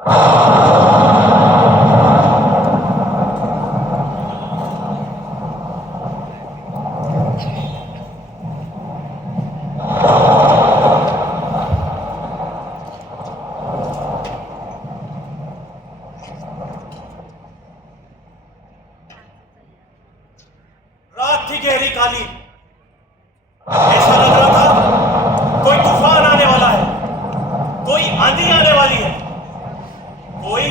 रात थी गहरी काली, ऐसा लग रहा था कोई तूफान आने वाला है, कोई आंधी आने वाली है, कोई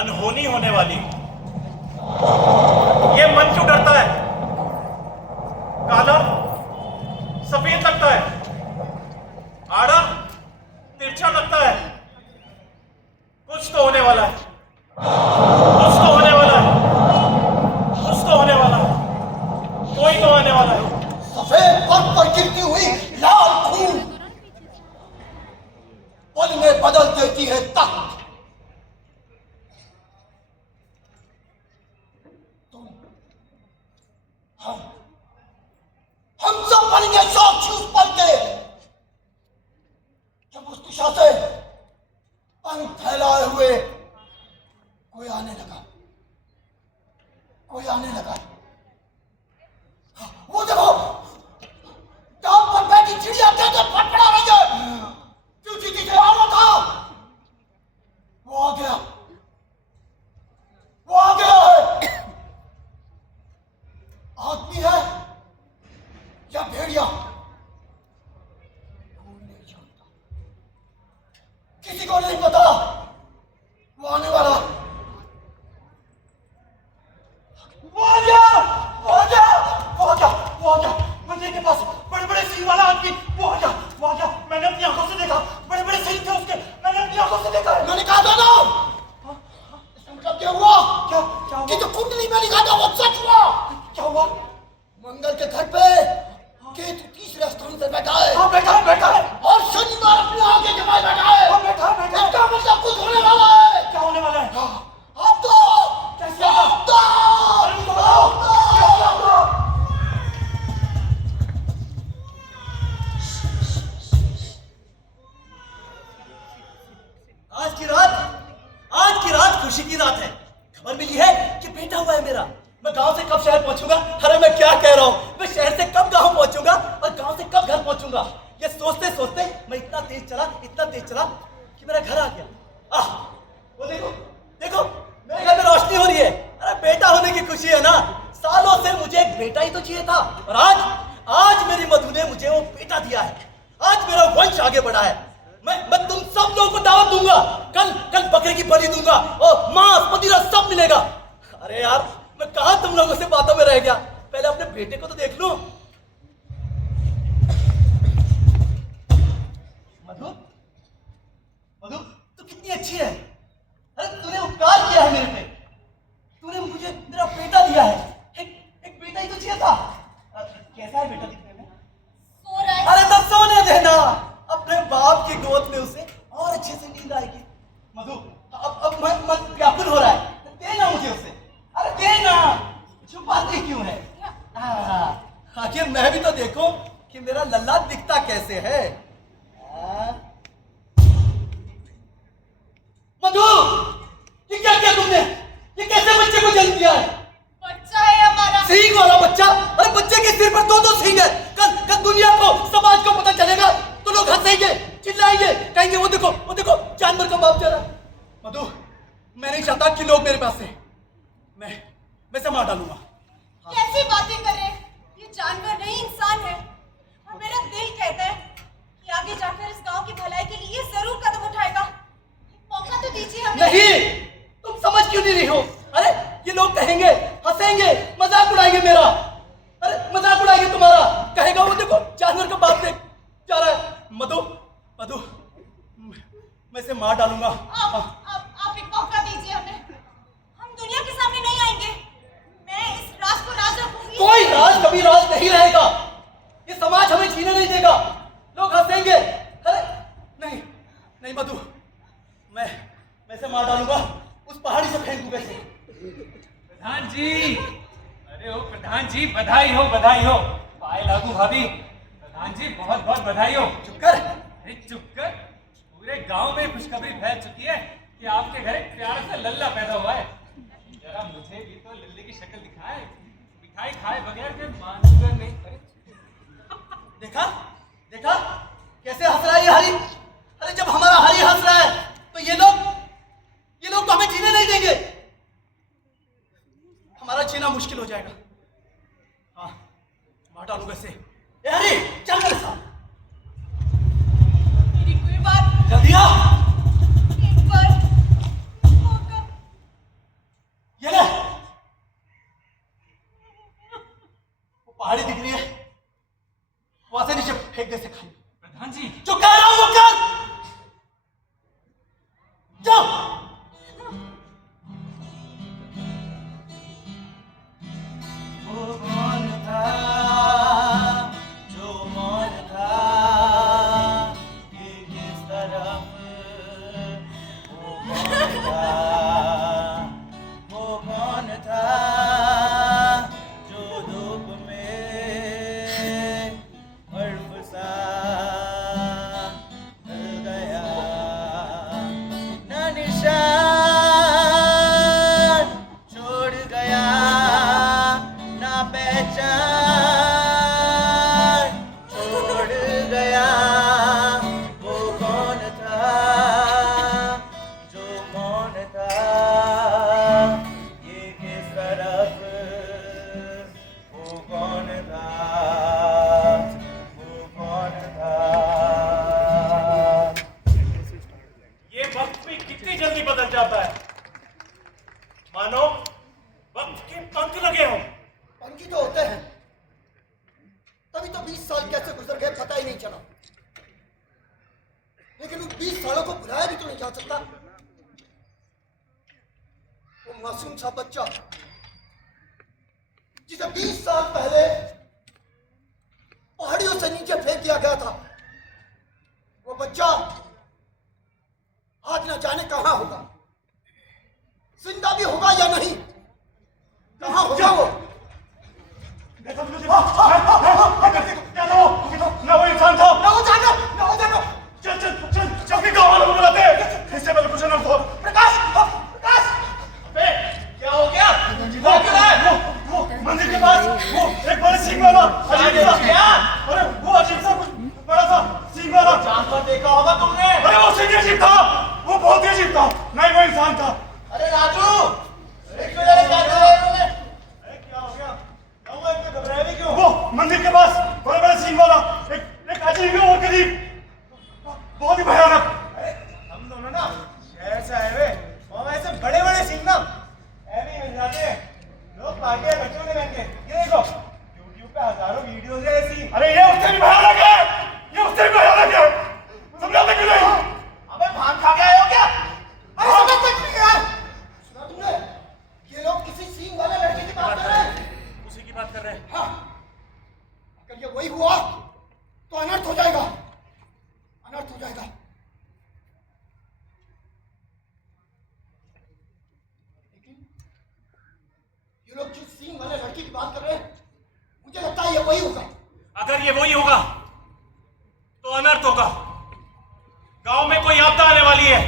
अनहोनी होने वाली है। ये मन क्यों डरता है? काला सफेद लगता है, आड़ा तिरछा लगता है। कुछ तो होने वाला है, कुछ तो होने वाला है, कुछ तो होने वाला है, कोई तो आने वाला है। सफेद पर्वत पर गिरती हुई लाल खून पल में बदल देती है तख्त। तुम हम सब बनेंगे साक्षी उस पल के जब उस दिशा से पंख फैलाए हुए कोई आने लगा, कोई आने लगा। वो देखो, टांग पर बैठी चिड़िया कैसे फटफड़ा रही है, क्यों जीती से आ रहा था। वो आ गया, वो आ गया है। आदमी है या भेड़िया कोई नहीं जानता, किसी को नहीं पता। वो आने वाला, वो आ गया, वो आ गया, वो आ गया, वो आ गया। मंदिर के पास बड़े बड़े सिंह वाला आदमी, वो आ गया, वो आ गया। मैंने अपनी आंखों से देखा, बड़े बड़े सिंह थे उसके, मैंने अपनी आंखों से देखा है। मैंने कहा था ना, इसका मतलब क्या हुआ? क्या क्या हुआ? कि जो कुंडली में लिखा था वो सच हुआ। क्या हुआ? मंगल के घर पे केतु तीसरे स्थान से बैठा है। हाँ बैठा है, बैठा है। और शनिवार अपने आगे जमाए बैठा है। हाँ बैठा है, बैठा है। इसका मतलब कुछ होने वाला है। क्या होने वाला है? अब तो कैसे अब तो आज की रात खुशी की रात है। खबर मिली है कि बेटा हुआ है मेरा। मैं गांव से कब शहर पहुंचूंगा? अरे मैं क्या कह रहा हूँ, मैं शहर से कब गांव पहुंचूंगा और गांव से कब घर पहुंचूंगा। ये सोचते सोचते मैं इतना तेज चला कि मेरा घर आ गया। वो देखो देखो, मेरे घर में रोशनी हो रही है। अरे बेटा होने की खुशी है ना। सालों से मुझे एक बेटा ही तो चाहिए था, और आज मेरी मधु ने मुझे वो बेटा दिया है। आज मेरा वंश आगे बढ़ा है। मैं तुम सब लोगों को दावत दूंगा। कल बकरे की बलि दूंगा और मांस मदिरा सब मिलेगा। अरे यार, मैं कहां तुम लोगों से बातों में रह गया। पहले अपने बेटे को तो देख लूं। मधु, मधु तू कितनी अच्छी है। अरे तूने उपकार किया है मेरे पे, तूने मुझे मेरा बेटा दिया है। एक बेटा ही तो चाहिए था। कैसा है बेटा दिखने में? सो रहा है। अरे तो सोने देना, अपने बाप की गोद में उसे और अच्छे से नींद आएगी। मधु अब मन व्याकुल हो रहा है, देना मुझे उसे। अरे देना, छुपाती क्यों है? आखिर मैं भी तो देखूं कि मेरा लल्ला दिखता कैसे है। मधु, ये क्या किया तुमने? ये कैसे बच्चे को जन्म दिया है? बच्चा है हमारा। सींग वाला बच्चा? अरे बच्चे के सिर पर दो सींग है। कल दुनिया को, समाज को पता चलेगा तो लोग हंसेंगे, चिल्लाएंगे, कहेंगे वो देखो जानवर का बाप जा रहा है। मधु, मैं नहीं चाहता कि लोग मेरे पास से मैं से मार डालूंगा। कैसी बातें कर रहे हैं? ये जानवर नहीं इंसान है। और मेरा दिल कहता है कि आगे जाकर इस गांव की भलाई के लिए जरूर कदम उठाएगा। मौका तो दीजिए हमें। नहीं, तुम समझ क्यों नहीं रही हो? अरे ये लोग कहेंगे, हंसेंगे, मजाक उड़ाएंगे मेरा। अरे मजाक उड़ाएंगे तुम्हारा, कहेगा वो देखो जानवर का बाप देख जा रहा है। मधु, मैं इसे मार डालूंगा। आप एक मौका दीजिए हमें। हम दुनिया के सामने नहीं आएंगे। मैं इस राज को राज रखूंगी। कोई राज कभी राज नहीं रहेगा। ये समाज हमें जीने नहीं देगा, लोग हंसेंगे। अरे नहीं मधु, मैं इसे मार डालूंगा, उस पहाड़ी से फेंक दूंगा इसे। प्रधान जी, अरे ओ प्रधान जी, बधाई हो। पाए लागू भाभी, प्रधान जी बहुत बधाई हो। चुप कर। अरे चुप कर, पूरे गांव में खुशखबरी फैल चुकी है कि आपके घर एक प्यारा सा लल्ला पैदा हुआ है। जरा मुझे भी तो लल्ले की शक्ल दिखाए। मिठाई खाए बगैर मैं मानूंगा नहीं। देखा देखा कैसे हंस रहा है ये हरी। अरे जब हमारा हरी हंस रहा है तो ये लोग तो हमें जीने नहीं देंगे। हमारा जीना मुश्किल हो जाएगा। हाँ मार डालूंगा इसे। ए हरी चल मेरे साथ। मेरी कोई बात जल्दी आ। एक बार मौका। ये ले वो पहाड़ी दिख रही है, वहां से नीचे फेंक दे से खाली। प्रधान जी जो कह रहा हूं वो कर। जाओ। वो कौन था जो मौन था ये किस तरफ। वो कौन था जो धूप में बर्फ सा ढल गया। न निशान छोड़ गया ना पहचान छोड़ गया। वो कौन था जो मौन था ये किस तरफ। वो कौन था वो कौन था। ये वक्त भी कितनी जल्दी बदल जाता है, मानो वक्त के पंख लगे हों। पंखी तो होते हैं, तभी तो 20 साल कैसे गुजर गए पता ही नहीं चला। लेकिन उन 20 सालों को भुलाया भी तो नहीं जा सकता। वो मासूम सा बच्चा जिसे 20 साल पहले पहाड़ियों से नीचे फेंक दिया गया था, वो बच्चा आज न जाने कहां होगा। जिंदा भी होगा या नहीं, कहां होगा वो। ना वो इंसान था ना वो जानो ना वो जानो। चल चल चल चल के गाँव वालों को बुलाते हैं। इससे पहले कुछ ना हो। प्रकाश प्रकाश अबे, क्या हो गया? वो क्यों है? वो मंदिर के पास वो एक बड़े सींग वाला अजीब सा। क्या? अरे वो अजीब सा कुछ बड़ा सा सींग वाला जानवर देखा होगा तुमने। अरे वो सींग अजीब था, वो बहुत ही अजीब था। नहीं वो इंसान था। अरे राजू एक मिनट क्या कर रहे हो तुम? अरे क्या हो गया? क्या हुआ? इतने घबराए भी क्यों? वो मंदिर के पास बड़े बड़े सींग वाला एक अजीब ही और गरीब, बहुत ही भयानक। हम दोनों ना शहर से आए हुए और ऐसे बड़े बड़े सीन ना ऐसे मिल जाते हैं। लोग पार्टी बच्चों ने बन के ये देखो YouTube पे हजारों वीडियोस है ऐसी। अरे ये उससे भी भयानक है, ये उससे भी भयानक है। समझाते क्यों नहीं? अबे भांग खा के आए हो क्या? अरे समझ तक नहीं यार। सुना तुमने? ये लोग किसी सींग वाले लड़के की बात कर रहे हैं। उसी की बात कर रहे हैं। हाँ, अगर ये वही हुआ तो अनर्थ हो जाएगा, अनर्थ हो जाएगा। लेकिन ये लोग जिस सींग वाले लड़के की बात कर रहे हैं, मुझे लगता है ये वही होगा। अगर ये वही होगा तो अनर्थ होगा। गांव में कोई आपदा आने वाली है।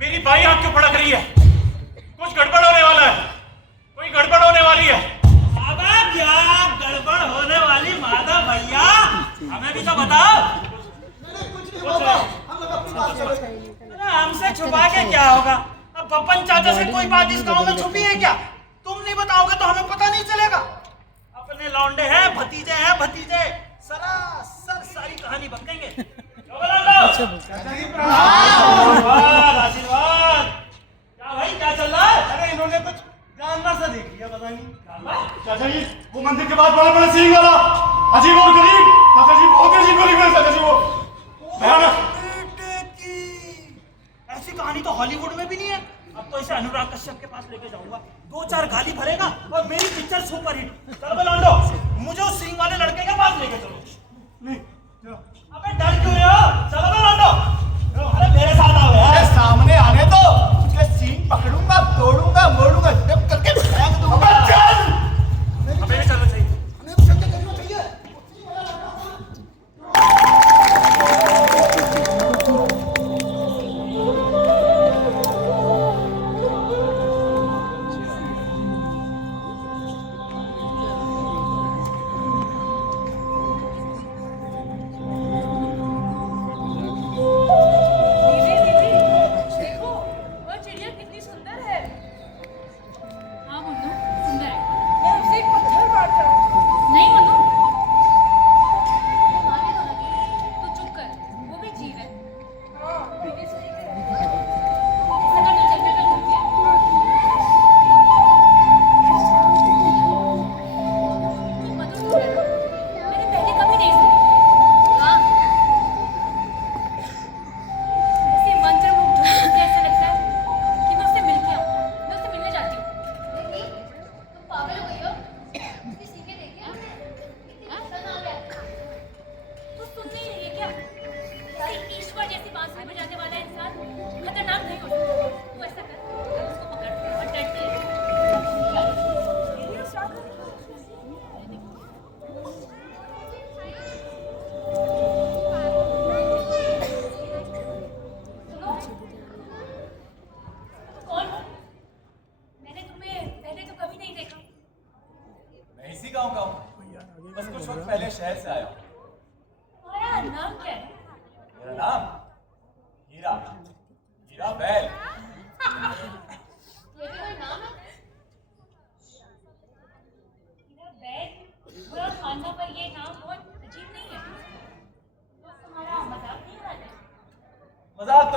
मेरी बाई आंख क्यों फड़क रही है? कुछ गड़बड़ होने वाला है, कोई गड़बड़ होने वाली है। अबे क्या गड़बड़ होने वाली माधव भैया, हमें भी तो बताओ। नहीं कुछ नहीं होगा, हम लोग अपनी बात कर रहे हैं। अरे हमसे छुपा के क्या होगा? अब बब्बन चाचा से कोई बात इस गांव में छुपी है क्या? तुम नहीं बताओगे तो हमें पता नहीं चलेगा। अपने लौंडे हैं, भतीजे सरासर सारी कहानी बकेंगे। आशीर्वाद। क्या भाई क्या चल रहा है? अरे इन्होंने कुछ जानवर सा देख लिया, पता नहीं। चाचा जी वो मंदिर के पास बड़े बड़े सींग वाला अजीब और गरीब। चाचा जी बहुत अजीब गरीब है चाचा जी, वो भयानक। ऐसी कहानी तो हॉलीवुड में भी नहीं है। अब तो इसे अनुराग कश्यप के पास लेके जाऊंगा, 2-4 गाली भरेगा और मेरी पिक्चर सुपर हिट। चलो लौंडो, मुझे उस सींग वाले लड़के के पास लेके चलो।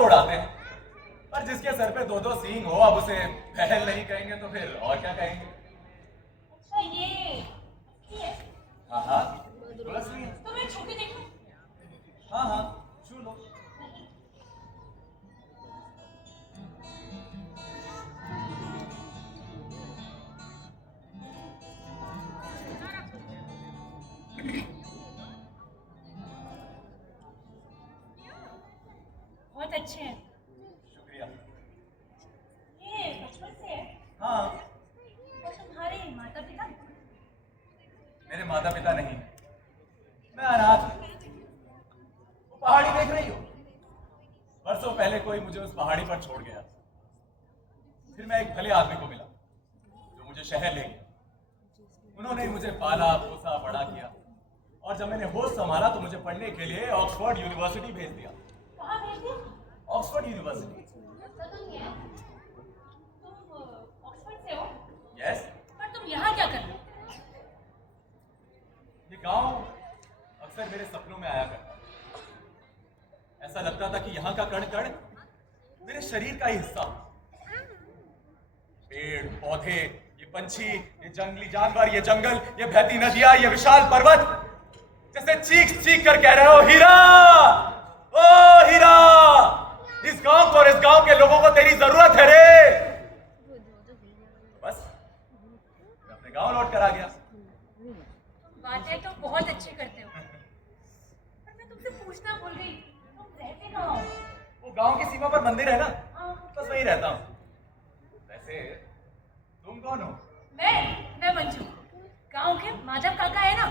तो उड़ाते हैं, पर जिसके सर पे 2-2 सींग हो अब उसे पहल नहीं कहेंगे तो फिर और क्या कहेंगे। अच्छा ये है। हाँ हाँ बिल्कुल असली है। तो मैं छू के देखूं? हाँ हाँ छू लो। बहुत अच्छे हैं। शुक्रिया। ये बचपन से है। हाँ और तुम्हारे माता पिता? मेरे माता पिता नहीं, मैं अनाथ हूँ। वो पहाड़ी देख रही हो, बरसों पहले कोई मुझे उस पहाड़ी पर छोड़ गया। फिर मैं एक भले आदमी को मिला जो मुझे शहर ले गया। उन्होंने मुझे पाला पोसा बड़ा किया और जब मैंने होश संभाला तो मुझे पढ़ने के लिए ऑक्सफोर्ड यूनिवर्सिटी भेज दिया। कहाँ भेज दिया? Oxford university. पता तो नहीं है। तुम ऑक्सफोर्ड से हो? यस। पर तुम यहाँ क्या कर रहे हो? ये गांव अक्सर मेरे सपनों में आया करता। ऐसा लगता था कि यहाँ का कण कण मेरे शरीर का ही हिस्सा। पेड़ पौधे, ये पंछी, ये जंगली जानवर, ये जंगल, ये बहती नदियां, ये विशाल पर्वत, जैसे चीख चीख कर कह रहे हो, हीरा, ओ हीरा, इस गांव को और इस गांव के लोगों को तेरी जरूरत है रे। बस मैं अपने गांव लौट कर आ गया। बातें तो बहुत अच्छे करते हो, पर मैं तुमसे पूछना भूल गई, तुम रहते कहाँ हो? वो गांव की सीमा पर मंदिर है ना, हाँ। बस वहीं रहता हूँ। वैसे तुम कौन हो? मैं मंजू, गांव के माधव काका है ना,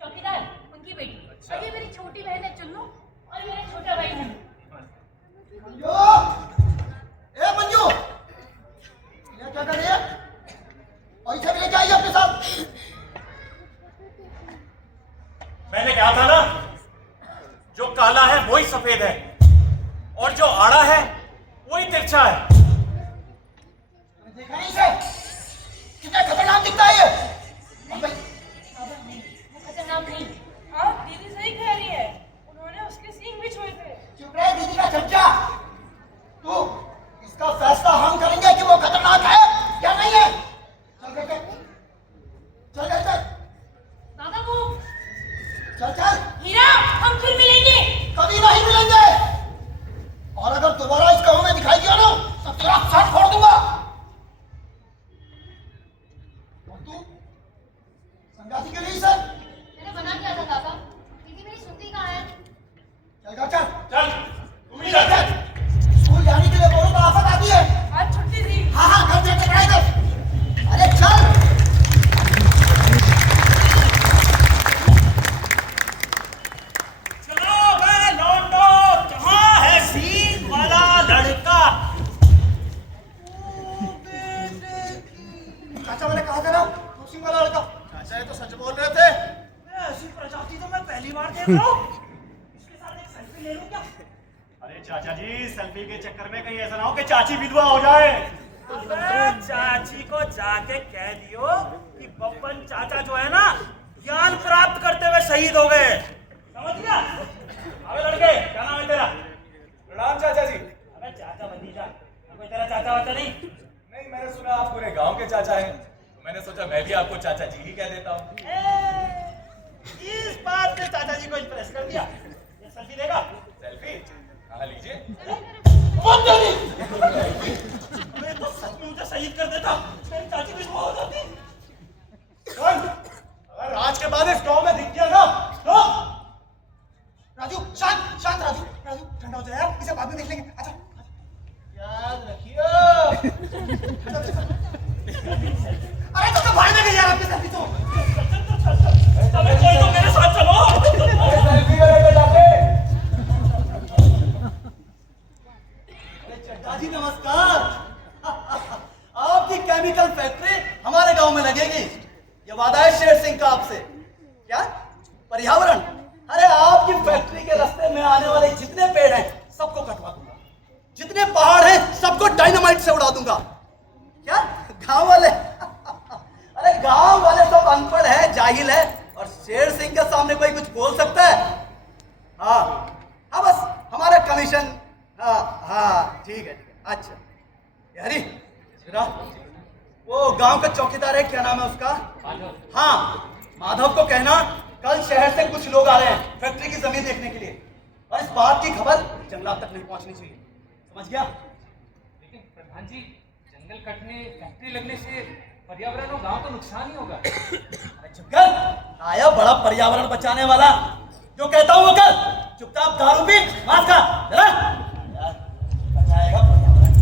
चौकीदार, उनकी बेटी। अच्छा। और ये मेरी छोटी बहन है चुन्नू, और मेरा छोटा भाई है। मंजू, ए मंजू, ये क्या कर रही है? और इसे भी लेके आइए अपने साथ। मैंने कहा था ना, जो काला है वही सफेद है और जो आड़ा है वही तिरछा है। देखा नहीं इसे? कितना खतरनाक दिखता है ये। नहीं, वो खतरनाक नहीं। आप दीदी सही कह रही है, उन्होंने उसके सींग भी छुए थे। चुप रहे दीदी का चमचा। तू इसका फैसला हम करेंगे कि वो खतरनाक है या नहीं है। चल करके, चल करके, दादा वो चल चल। हीरा, हम फिर मिलेंगे। कभी नहीं मिलेंगे। और अगर दोबारा इस गांव में दिखाई दिया ना तो तेरा सर फोड़ दूंगा। और तू संगाती क्यों नहीं सर? मैंने मना किया था दादा, दीदी मेरी सुनती कहाँ है? चल कर चल। चल तुम ही चल चल। चल। स्कूल जाने के लिए बहुत तो आफत आती है। आज छुट्टी थी। हाँ हाँ घर से टकराए दे। अरे चल। चलो बे लौंडो, कहाँ है सींग वाला लड़का? चाचा मैंने कहा था ना बॉक्सिंग वाला लड़का। चाचा ये तो सच बोल रहे थे। ऐसी प्रजाति तो मैं पहली बार देख रहा हूँ। इसके साथ एक सेल्फी ले लूं क्या? अरे चाचा जी, सेल्फी के चक्कर में कहीं ऐसा ना हो कि चाची विधवा हो जाए। अबे चाची को जाके कह दियो कि बब्बन चाचा जो है ना, ज्ञान प्राप्त करते हुए शहीद हो गए। समझ गया? अबे लड़के, क्या नाम है तेरा? प्रणाम चाचा जी। अबे चाचा भतीजा, कोई तेरा चाचा वाचा नहीं? नहीं, मैंने सुना आप पूरे गांव के चाचा हैं, तो मैंने सोचा मैं भी आपको चाचा जी ही कह देता हूँ। इस बात ने चाचा जी को इम्प्रेस कर दिया। ये सेल्फी देगा? सेल्फी? हाँ लीजिए। मैं तो सच में मुझे शहीद कर देता, मेरी चाची भी हो जाती। अगर आज के बाद इस गांव में दिख गया ना तो राजू शांत शांत राजू। राजू ठंडा हो जाए यार, इसे बाद में देख लेंगे। अच्छा याद रखियो। अरे तो भाई में गई यार आपके साथ भी तो। अबे चल तो मेरे साथ चलो। सेल्फी करेंगे जाके। दादी नमस्कार। आपकी केमिकल फैक्ट्री हमारे गांव में लगेगी, ये वादा है शेर सिंह का आपसे। क्या पर्यावरण? अरे आपकी फैक्ट्री के रास्ते में आने वाले जितने पेड़ हैं सबको कटवा दूंगा, जितने पहाड़ हैं सबको डायनामाइट से उड़ा दूंगा। क्या गांव वाले? अरे गांव वाले सब अनपढ़ है, जाहिल है, और शेर सिंह के सामने कोई कुछ बोल सकता है? हाँ हाँ, बस हमारा कमीशन हाँ ठीक है अच्छा यारी जरा वो गांव का चौकीदार है क्या नाम है उसका हाँ माधव को कहना कल शहर से कुछ लोग आ रहे हैं फैक्ट्री की जमीन देखने के लिए और इस बात की खबर जंगलात तक नहीं पहुंचनी चाहिए समझ गया लेकिन प्रधान जी जंगल कटने फैक्ट्री लगने से पर्यावरण और गांव को नुकसान ही होगा। अरे चुप कर आया बड़ा पर्यावरण बचाने वाला जो कहता हूं वो कर चुपचाप दारू पी मार खा चला यार बचाएगा पर्यावरण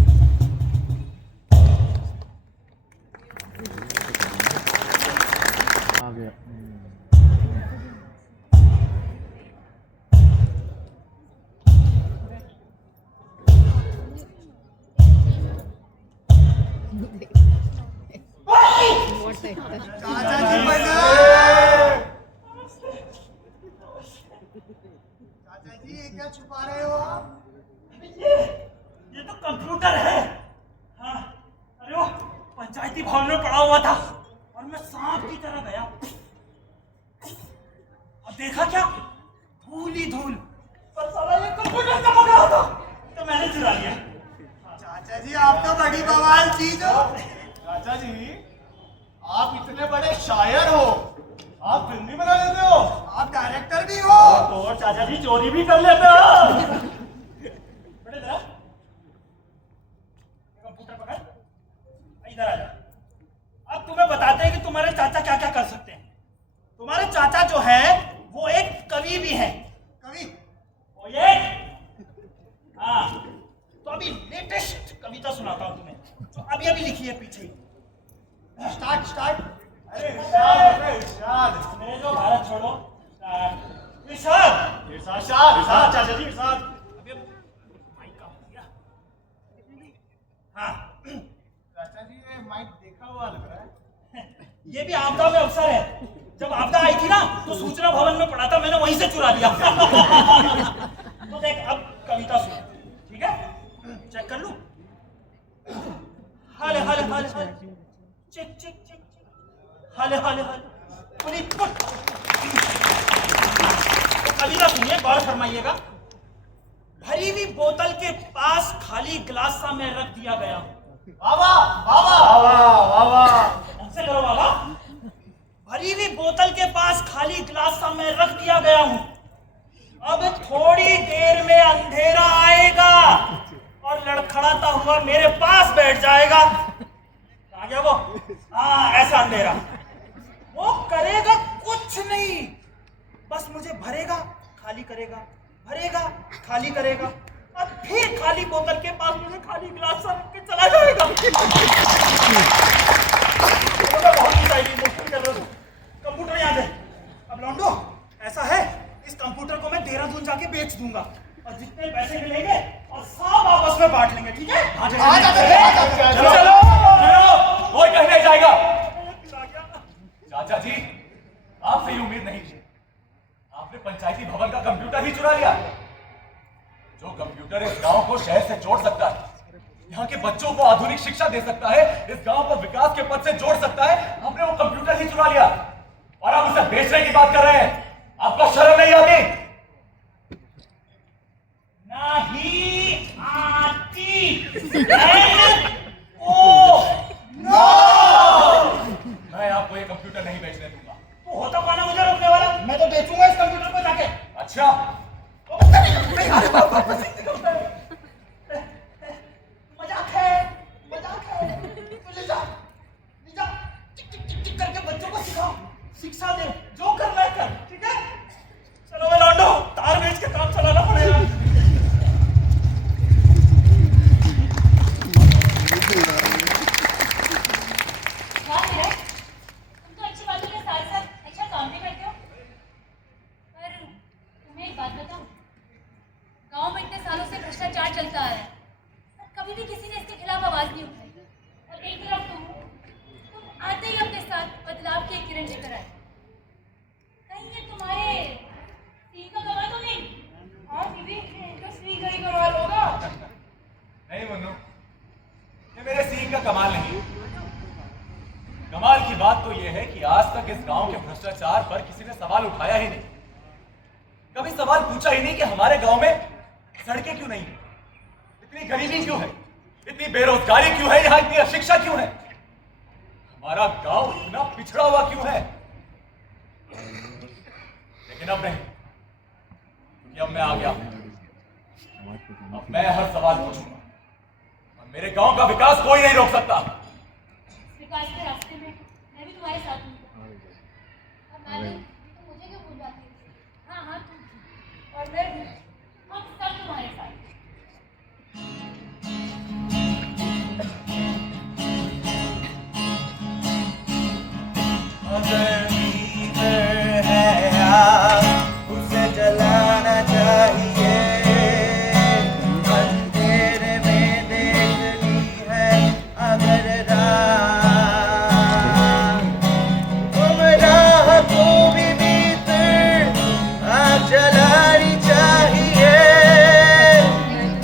चाचा जी बना चाचा जी ये क्या छुपा रहे हो आप ये तो कंप्यूटर है। हाँ, अरे वो पंचायती भवन में पड़ा हुआ था और मैं सांप की तरह गया और देखा क्या धूल ही धूल पर साला ये कंप्यूटर चमक रहा था तो मैंने चुरा लिया। चाचा जी आप तो बड़ी बवाल चीज हो चाचा जी आप इतने बड़े शायर हो आप फिल्म भी बना लेते हो आप डायरेक्टर भी हो तो चाचा जी चोरी भी कर लेते हो। बड़े जरा कंप्यूटर पकड़ इधर आ जा। अब तुम्हें बताते हैं कि तुम्हारे चाचा क्या क्या कर सकते हैं। तुम्हारे चाचा जो है वो एक कवि भी है। कवि वो ये हाँ तो अभी लेटेस्ट कविता सुनाता हूँ तुम्हें जो अभी अभी लिखी है पीछे ही। स्टार्ट स्टार्ट अरे इरशाद मेरे जो भारत छोड़ो इरशाद इरशाद इरशाद चाचा जी इरशाद अभी माइक का हो गया। हाँ चाचा जी ये माइक देखा हुआ लग रहा है ये भी आपदा में अवसर है। जब आपदा आई थी ना तो सूचना भवन में पड़ा था मैंने वहीं से चुरा लिया। तो देख अब कविता सुन ठीक है चेक कर लूं। हाले हाले हाले हाले चेक चेक चेक हाले हाले हाले पुली पुट। कविता सुनिए गौर फरमाइएगा। भरी हुई बोतल के पास खाली गिलास सा मैं रख दिया गया हूं। बाबा बाबा बाबा बाबा ऐसे करो बाबा। भरी हुई बोतल के पास खाली गिलास सा मैं रख दिया गया हूं। अब थोड़ी देर में अंधेरा आएगा और लड़खड़ाता हुआ मेरे पास बैठ जाएगा। आ गया वो हाँ ऐसा अंधेरा। वो करेगा कुछ नहीं बस मुझे भरेगा खाली करेगा भरेगा खाली करेगा और फिर खाली बोतल के पास मुझे खाली गिलास रख के चला जाएगा। बहुत ही टाइम मुश्किल कर रहा हूँ। कंप्यूटर याद है। अब लौंडो ऐसा है इस कंप्यूटर को मैं देहरादून जाके बेच दूंगा और जितने पैसे मिलेंगे और सब आपस में बांट लेंगे ठीक है। चलो कोई कहीं नहीं जाएगा। चाचा जी आपसे ही उम्मीद नहीं थी। आपने पंचायती भवन का कंप्यूटर ही चुरा लिया। जो कंप्यूटर इस गांव को शहर से जोड़ सकता है यहाँ के बच्चों को आधुनिक शिक्षा दे सकता है इस गांव को विकास के पथ से जोड़ सकता है आपने वो कंप्यूटर ही चुरा लिया और आप उसे बेचने की बात कर रहे हैं। आपको शर्म नहीं आती? नहीं आती। मैं आपको ये कंप्यूटर नहीं बेचने दूंगा। तो होता कौन है मुझे रोकने वाला। मैं तो बेचूंगा इस कंप्यूटर को जाके। अच्छा मजाक है तो ले जा टिक टिक टिक टिक करके बच्चों को सिखाओ शिक्षा दे जो करना है कर ठीक है। चलो मैं लौंडो तार बेच के काम चलाना पड़ेगा। तुम तो अच्छी बातों के साथ साथ अच्छा काम भी करते हो पर तुम्हें एक बात बताऊं गांव में इतने सालों से भ्रष्टाचार चलता आ रहा है पर कभी भी किसी ने इसके खिलाफ आवाज नहीं उठाई और एक तरफ तुम आते ही अपने साथ बदलाव की एक किरण लेकर आए। कहीं ये तुम्हारे सीन का कमाल तो नहीं? हाँ दीदी तो सीन का ही कमाल होगा। नहीं मन्नू ये मेरे सीन का कमाल नहीं। कमाल की बात तो यह है कि आज तक इस गांव के भ्रष्टाचार पर किसी ने सवाल उठाया ही नहीं। कभी सवाल पूछा ही नहीं कि हमारे गांव में सड़कें क्यों नहीं, इतनी गरीबी क्यों है, इतनी बेरोजगारी क्यों है, यहाँ इतनी अशिक्षा क्यों है, हमारा गांव इतना पिछड़ा हुआ क्यों है? लेकिन अब नहीं, क्योंकि अब मैं आ गया हूं। अब मैं हर सवाल पूछूंगा और मेरे गांव का विकास कोई नहीं रोक सकता। विकास के रास्ते में मैं भी तुम्हारे साथ हूँ। और मालिक, तुम मुझे क्यों भूल जाती हो? हाँ हाँ तुम और मैं भी, हम सब तुम्हारे साथ। अगर लीडर है आग, उसे जलाना चाहिए। अंधेरे में देखनी है अगर राह, गुमराह को भी भीतर आग जलानी चाहिए।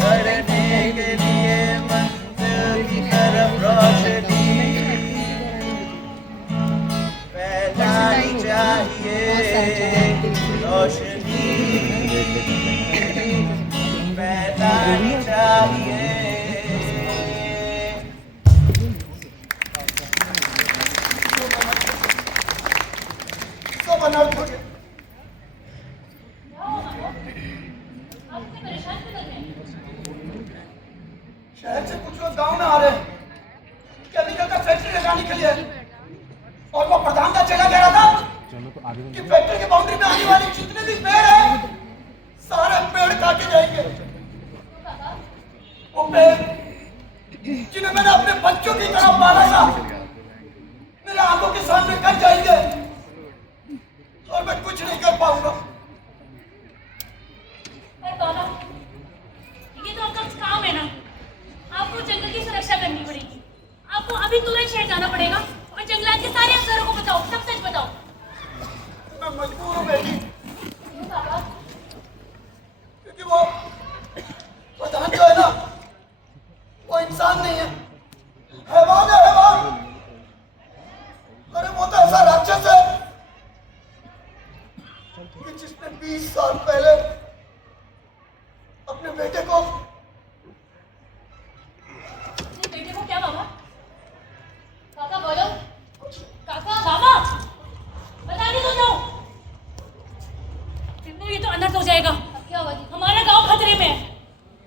करने के लिए मंजिल की तरफ रोशनी फैलानी चाहिए, रोशनी फैलानी चाहिए। सब अनर्थ हो गया। क्या हुआ मानो? आप इतने परेशान क्यों लग रहे हैं? शहर से कुछ लोग गांव में आ रहे हैं केमिकल का फैक्ट्री लगाने के लिए, और वो प्रधान का चेला कह रहा था कि फैक्ट्री के बाउंड्री में आने वाले जितने भी पेड़ हैं सारे पेड़ काटे जाएंगे। तो काका, वो पेड़ जिन्हें मैंने अपने बच्चों की तरह पाला था मेरे आंखों के सामने कट जाएंगे और मैं कुछ नहीं कर पाऊंगा। पर काका, ये तो आपका काम है ना, आपको जंगल की सुरक्षा करनी पड़ेगी। आपको अभी तुरंत शहर जाना पड़ेगा और जंगलात के सारे अफसरों को बताओ, सब सच बताओ। मैं मजबूर हूँ बेटी, क्यों काका? क्योंकि वो प्रधान जो है ना वो इंसान नहीं है, हैवान है, हैवान। अरे वो तो ऐसा राक्षस है कि जिसने 20 साल पहले अपने बेटे को अपने बेटे को क्या बाबा? काका बोलो, काका बाबा बता नहीं तो जाओ। ये तो अनर्थ हो जाएगा। अब क्या हुआ? हमारा गांव खतरे में है,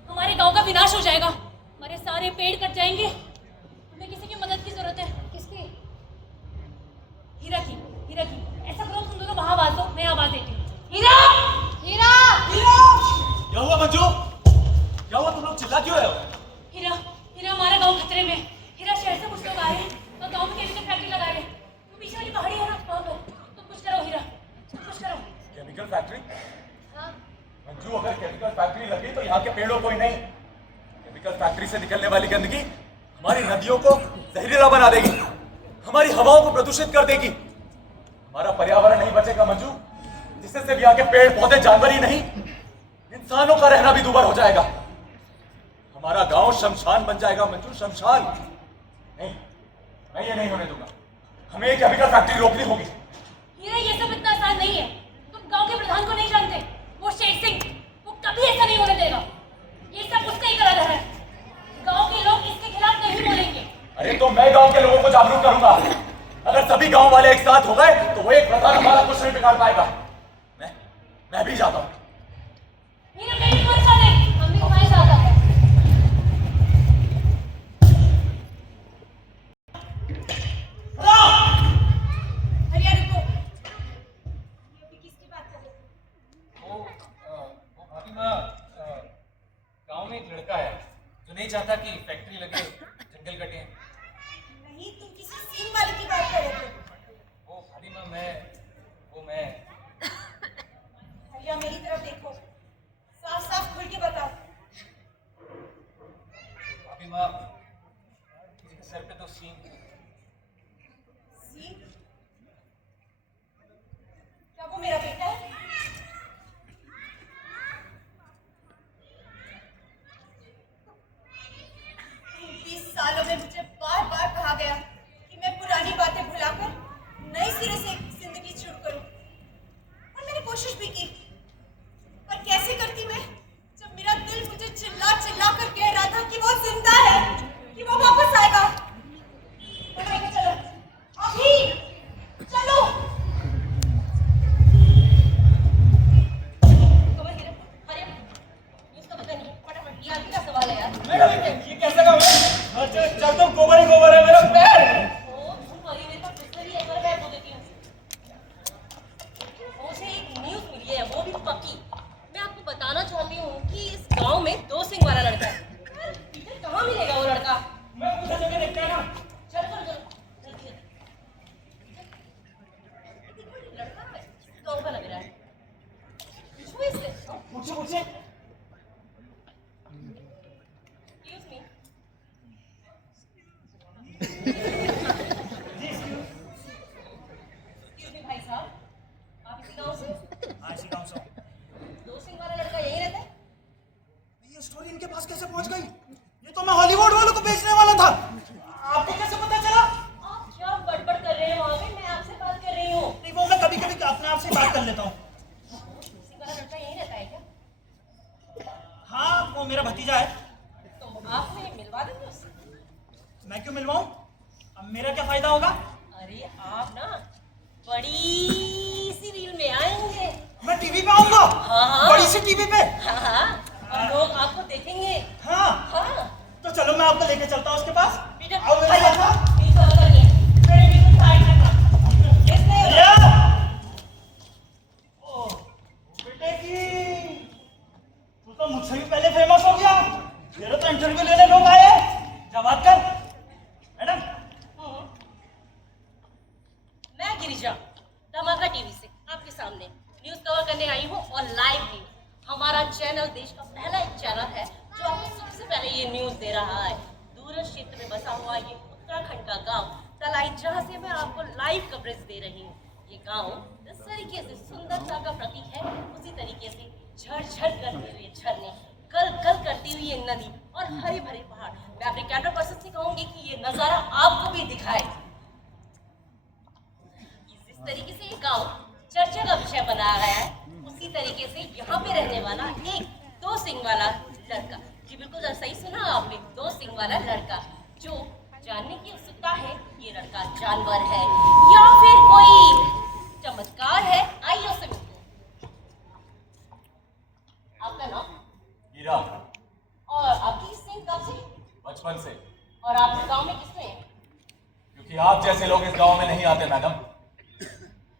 हमारे गांव का विनाश हो जाएगा, हमारे सारे पेड़ कट जाएंगे। हमें किसी की मदद की जरूरत है। किसकी? हीरा की, हीरा की। ऐसा करो तुम दोनों वहां आवाज दो, मैं आवाज देती हूँ। हीरा, हीरा, हीरा। क्या हुआ मंजू? क्या हुआ, तुम लोग चिल्ला क्यों रहे हो? हीरा, हीरा हमारा गांव खतरे में है। हीरा शहर से कुछ लोग आ रहे हैं और गांव में केमिकल फैक्ट्री लगा रहे हैं। तो पीछे वाली पहाड़ी है ना, वहां पर। तुम कुछ करो हीरा, तुम कुछ करो। Chemical factory? हाँ, मंजू, अगर केमिकल फैक्ट्री लगी तो यहाँ के पेड़ों को ही नहीं, केमिकल फैक्ट्री से निकलने वाली गंदगी हमारी नदियों को जहरीला बना देगी, हमारी हवाओं को प्रदूषित कर देगी, हमारा पर्यावरण नहीं बचेगा मंजू, जिससे सिर्फ यहाँ के पेड़ पौधे जानवर ही नहीं इंसानों का रहना भी दूभर हो जाएगा। हमारा गांव शमशान बन जाएगा मंजू, शमशान। नहीं, मैं ये नहीं होने दूंगा, हमें ये केमिकल फैक्ट्री रोकनी होगी। हीरा ये सब इतना आसान नहीं है। तुम गांव के प्रधान को नहीं जानते, वो शेर सिंह, वो कभी ऐसा नहीं होने देगा। ये सब उसका ही करार है। गांव के लोग इसके खिलाफ नहीं बोलेंगे। अरे तो मैं गांव के लोगों को जागरूक करूंगा। अगर सभी गांव वाले एक साथ हो गए तो वो एक प्रधान हमारा कुछ नहीं बिगाड़ पाएगा। मैं भी जाता हूँ। हीरा मैं भी तुम्हारे साथ है। हम भी तुम्हारे साथ आते हैं। हरिया रुको, ये अभी किसकी बात कर रहे थे? वो भाभी माँ, गांव में एक लड़का है जो नहीं चाहता कि फैक्ट्री लगे, जंगल कटे। नहीं, तुम किसी सीन वाले की बात कर रहे थे। वो भाभी माँ, मैं हरिया मेरी तरफ देखो, साफ साफ खुल के बताओ। भाभी माँ, इसके सर पे तो सींग है। सीन? क्या वो मेरा बेटा है? 20 सालों में मुझे बार बार कहा गया कि मैं पुरानी बातें भुलाकर नई सिरे से जिंदगी शुरू करूं, और मैंने कोशिश भी की, पर कैसे करती मैं जब मेरा दिल मुझे चिल्ला चिल्ला कर कह रहा था चल तो गोबर ही गोबर है मेरा पैर। ओ तुम्हारी मेरे पास बिस्तर ही है, एक बार मैं धो देती हूँ। मुझे एक न्यूज़ मिली है, वो भी पक्की। मैं आपको बताना चाहती हूँ कि इस गांव में 2 सिंह वाला लड़का है। पीटर कहाँ मिलेगा वो लड़का? मैं पूछा जगह देखते हैं ना। चल चल चल जल्दी है। ये कोई लड़का है, गांव का लग रहा है। पूछो इससे। पूछे Excuse me. Excuse me भाई साहब, आप इसी गांव से? हाँ इसी गाँव से हूँ। 2 सिंह वाला लड़का यहीं रहता है? ये स्टोरी इनके पास कैसे पहुंच गई? ये तो मैं हॉलीवुड वालों को बेचने वाला था। आपको कैसे पता चला? आप क्या बड़बड़ कर रहे हैं वहाँ पे? मैं आपसे बात कर रही हूँ। नहीं वो मैं कभी कभी अपने आप से बात कर लेता हूँ। 2 सिंह वाला लड़का यहीं रहता है क्या? हाँ वो मेरा भतीजा है। तो आप मुझे मिलवा देंगे उससे? मैं क्यों मिलवाऊँ? अब मेरा क्या फायदा होगा? अरे आप ना बड़ी सी रील में आएंगे। मैं टीवी पे आऊंगा। हाँ। बड़ी सी टीवी पे। हाँ, और लोग आपको देखेंगे। हाँ हाँ। तो चलो मैं आपको लेके चलता हूँ उसके पास। पीटर, आओ मेरे भैया, साथ। बिल्कुल अलग नहीं है। मैंने बिल्कुल साइड रखा। इसलिए- भैया! ओह, बेटे की तू तो मुझसे भी पहले फेमस हो गया। तेरा तो इंटरव्यू लेने लोग आए। जा बात कर मैडम। मैं गिरिजा धमाका टीवी से आपके सामने न्यूज कवर करने आई हूँ और लाइव न्यूज। हमारा चैनल देश का पहला एक चैनल है जो आपको सबसे पहले ये न्यूज दे रहा है। दूरस्थ क्षेत्र में बसा हुआ ये उत्तराखंड का गांव तलाई, जहां से मैं आपको लाइव कवरेज दे रही हूँ। ये गांव जिस तरीके से सुंदरता का प्रतीक है, उसी तरीके से झरझर करते हुए झरने, गल गल करती हुई ये नदी और हरे भरे पहाड़। मैं अपने कैमरा पर्सन से कहूंगी कि ये नजारा आपको भी दिखाए। जिस तरीके से ये गांव चर्चा का विषय बनाया गया है, उसी तरीके से यहाँ पे रहने वाला एक 2 सिंह वाला लड़का, जी बिल्कुल सही सुना आपने, 2 सिंह वाला लड़का, जो जानने की उत्सुकता है ये लड़का जानवर है या फिर कोई चमत्कार है। आइए उससे मिलते हैं। आपका नाम हीरा, और आपकी सिंह कब से बचपन से। और आपके गांव में किसने है? क्योंकि आप जैसे लोग इस गांव में नहीं आते मैडम।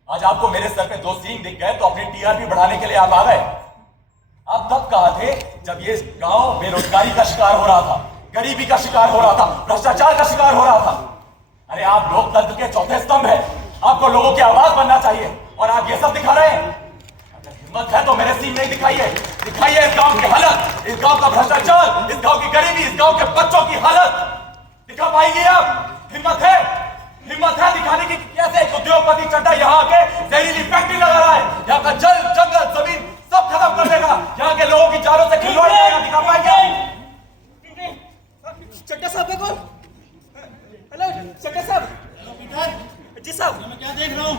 आज आपको मेरे सर पे 2 सींग दिख गए तो अपनी टीआरपी बढ़ाने के लिए आप आ गए। आप तब कहा थे जब ये गांव बेरोजगारी का शिकार हो रहा था, गरीबी का शिकार हो रहा था, भ्रष्टाचार का शिकार हो रहा था। अरे आप लोकतंत्र के चौथे स्तंभ हैं, आपको लोगों की आवाज बनना चाहिए और आप ये सब दिखा रहे हैं। अगर हिम्मत है तो मेरे सींग नहीं दिखाइए, दिखाइए इस गांव की हालत, इस गांव का भ्रष्टाचार, इस गांव की गरीबी, इस गांव के बच्चों की हालत दिखा पाएंगे आप? हिम्मत है? हिम्मत है दिखाने की? कैसे एक उद्योगपति चड्डा यहाँ आके जहरीली फैक्ट्री लगा रहा है, यहाँ का जल जंगल जमीन सब खत्म कर देगा, यहाँ के लोगों की जानों से खिलवाड़ करेगा, दिखा पाएंगे? चड्डा साहब है कौन? हेलो चड्डा साहब। जी साहब। मैं क्या देख रहा हूँ?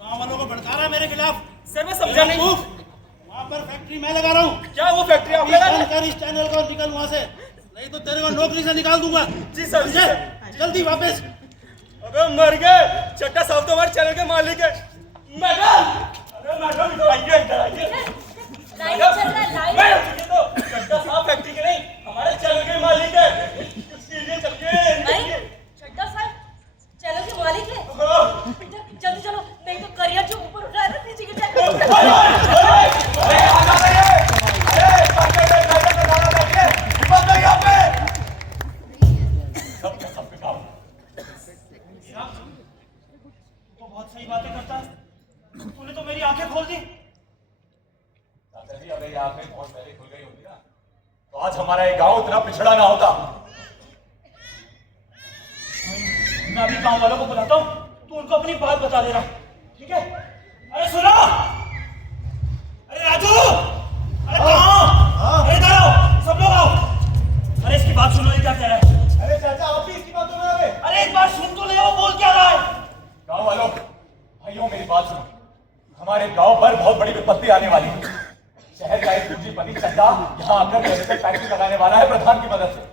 गांव वालों को भड़का रहा है मेरे खिलाफ। सर मैं समझा नहीं। वहाँ पर फैक्ट्री मैं लगा रहा हूँ। क्या वो फैक्ट्री आप लगा रहे हैं? कर इस चैनल को, निकल वहाँ से, नहीं तो तेरे को नौकरी से निकाल दूंगा। जी सर। समझे? जल्दी वापस। अबे मर गए। चड्डा साहब तो हमारे चैनल के मालिक है। मैडम, अरे मैडम इधर आइए, इधर आइए। लाइन चल रहा है, लाइन। मैडम ये तो चड्डा साहब फैक्ट्री के नहीं, हमारे चैनल के मालिक है। सीधे चलिए। भाई चड्डा साहब चैनल के मालिक है। हाँ। जल्दी चलो, नहीं तो करियर जो ऊपर उठा है ना नीचे गिर जाएगा। अरे आ जा रही है, अरे पकड़ के ड्राइवर पे गाना बैठिए, हिम्मत नहीं यहाँ पे। सब के सब पे काम। तो बहुत सही बातें करता है। तूने तो मेरी आंखें खोल दी। चाचा जी अगर ये आंखें बहुत पहले खुल गई होती ना, तो आज हमारा ये गांव इतना पिछड़ा ना होता। मैं अभी गांव वालों को बुलाता हूँ, तू उनको अपनी बात बता देना, ठीक है? अरे सुनो, अरे राजू, अरे कहाँ? अरे इधर आओ, सब लोग आओ। अरे इसकी बात सुनो, ये क्या कह रहा है? अरे चाचा आप भी इसकी बात सुनो। अरे एक बार सुन तो ले, वो बोल क्या रहा है? गांव वालों, भाइयों मेरी बात सुनो। हमारे गांव पर बहुत बड़ी विपत्ति आने वाली है। शहर का एक पूंजीपति चड्डा यहाँ आकर केमिकल फैक्ट्री लगाने वाला है प्रधान की मदद से।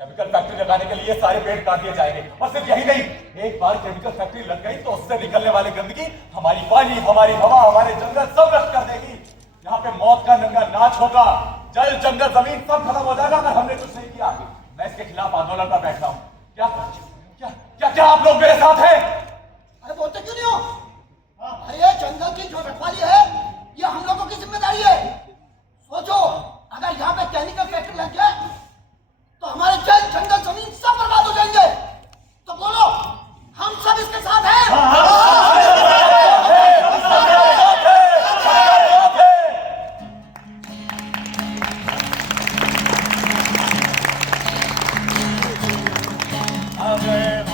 केमिकल फैक्ट्री लगाने के लिए सारे पेड़ काट दिए जाएंगे और सिर्फ यही नहीं, एक बार केमिकल फैक्ट्री लग गई तो उससे निकलने वाली गंदगी हमारी पानी, हमारी हवा, हमारे जंगल सब नष्ट कर देगी। यहाँ पे मौत का नंगा नाच होगा, जल जंगल जमीन सब खत्म हो जाएगा अगर हमने कुछ नहीं किया। मैं इसके खिलाफ आंदोलन आंदोलन पर बैठ रहा हूँ। क्या क्या क्या क्या आप लोग मेरे साथ हैं? अरे बोलते क्यों नहीं हो? अरे ये जंगल की जो रखवाली है ये हम लोगों की जिम्मेदारी है। सोचो अगर यहाँ पे केमिकल फैक्ट्री लग जाए तो हमारे जंगल जमीन सब बर्बाद हो जाएंगे। तो बोलो हम सब इसके साथ हैं? अगर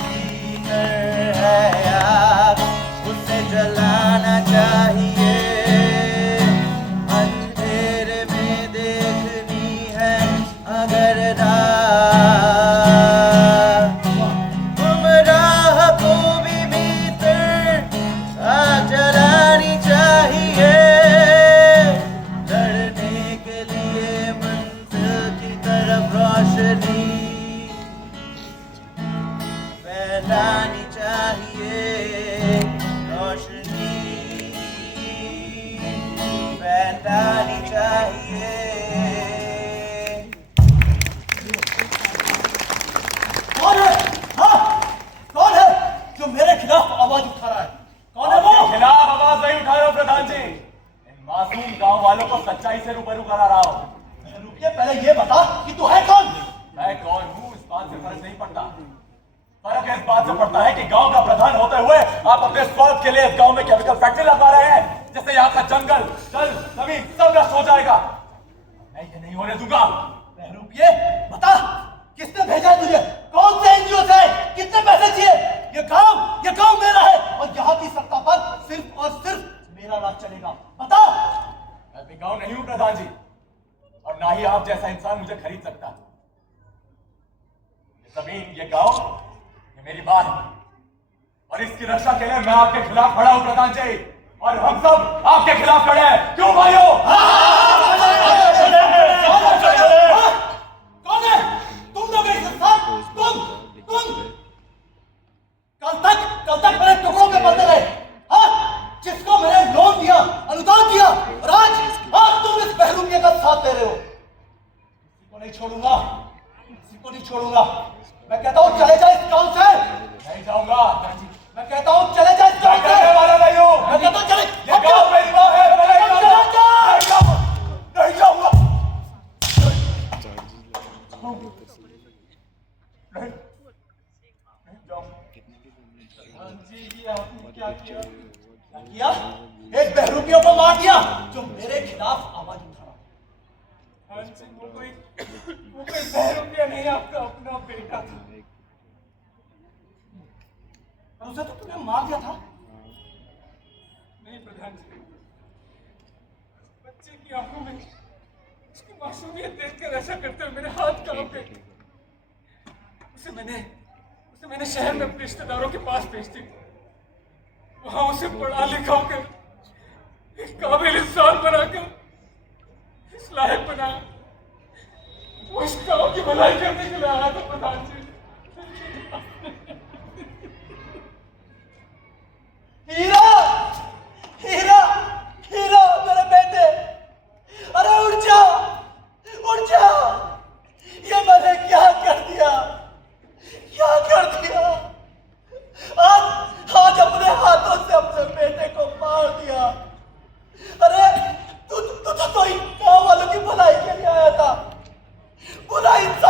है आग उसे जलाना चाहिए, अंधेरे में देखनी है अगर राह, गुमराह को भी भीतर जलानी चाहिए, लड़ने के लिए मंजिल की तरफ रोशनी फैलानी चाहिए, रोशनी फैलानी चाहिए। कौन है? हाँ? कौन है जो मेरे खिलाफ आवाज उठा रहा है? कौन है वो? आपके खिलाफ आवाज नहीं उठा रहा हूँ प्रधान जी, इन मासूम गांव वालों को सच्चाई से रूबरू करा रहा हूँ। रुकिए, पहले ये बता कि तू है कौन? मैं कौन हूँ इस बात से फर्क नहीं पड़ता, फर्क इस बात से पड़ता है कि गांव का प्रधान होते हुए आप अपने स्वार्थ के लिए इस गांव में केमिकल फैक्ट्री लगा रहे हैं, जिससे यहाँ का जंगल, जल, जमीन सब नष्ट हो जाएगा। मैं ये नहीं होने दूंगा। रुकिए, बता किसने भेजा है तुझे? कौन से एनजीओ से? कितने पैसे चाहिए? ये गांव मेरा है और यहाँ की सत्ता पर सिर्फ और सिर्फ मेरा राज चलेगा। बता। मैं बिकाऊ नहीं हूँ प्रधान जी, और ना ही आप जैसा इंसान मुझे खरीद सकता। ये जमीन, ये गांव, ये मेरी मां है, और इसकी रक्षा के लिए मैं आपके खिलाफ खड़ा हूं प्रधान जी, और हम सब आपके खिलाफ खड़े हैं। क्यों भाइयों? कौन है? तुम लोग एक साथ? तुम कल तक मेरे टुकड़ों पे पलते रहे, हाँ? जिसको मैंने लोन दिया, अनुदान दिया, और आज तुम इस बहरूपिये का साथ दे रहे हो। किसी को नहीं छोड़ूंगा, किसी को नहीं छोड़ूंगा। मैं कहता हूँ चले जाए इस गांव से। नहीं जाऊंगा। मैं कहता हूँ चले जाए इस गांव से। वाला नहीं हूँ। मैं कहता हूँ चले। ये गांव मेरी मां है, मैं नहीं जाऊंगा। नहीं जाऊंगा। क्या किया? एक बहरूपियों को मार दिया जो मेरे खिलाफ आवाज उठा रहा। वो कोई बहरूपिया नहीं, आपका अपना बेटा था। उसे तो तुमने मार दिया था। नहीं प्रधान जी, बच्चे की आंखों में उसकी मासूमियत देखकर ऐसा करते हुए मेरे हाथ कांप गए। उसे मैंने शहर में अपने रिश्तेदारों के पास भेज दी, वहां उसे पढ़ा लिखा कर एक काबिल इंसान बनाकर इस लायक बनाया। वो इस गांव की भलाई करने के लिए आया था प्रधान जी। हीरा, हीरा, हीरा मेरे बेटे, अरे उठ जा, उठ जा। ये मैंने क्या कर दिया, क्या कर दिया? आज अपने हाथों से अपने बेटे को मार दिया। अरे तू तो गांव वालों की भलाई के लिए आया था, बुरा इंसान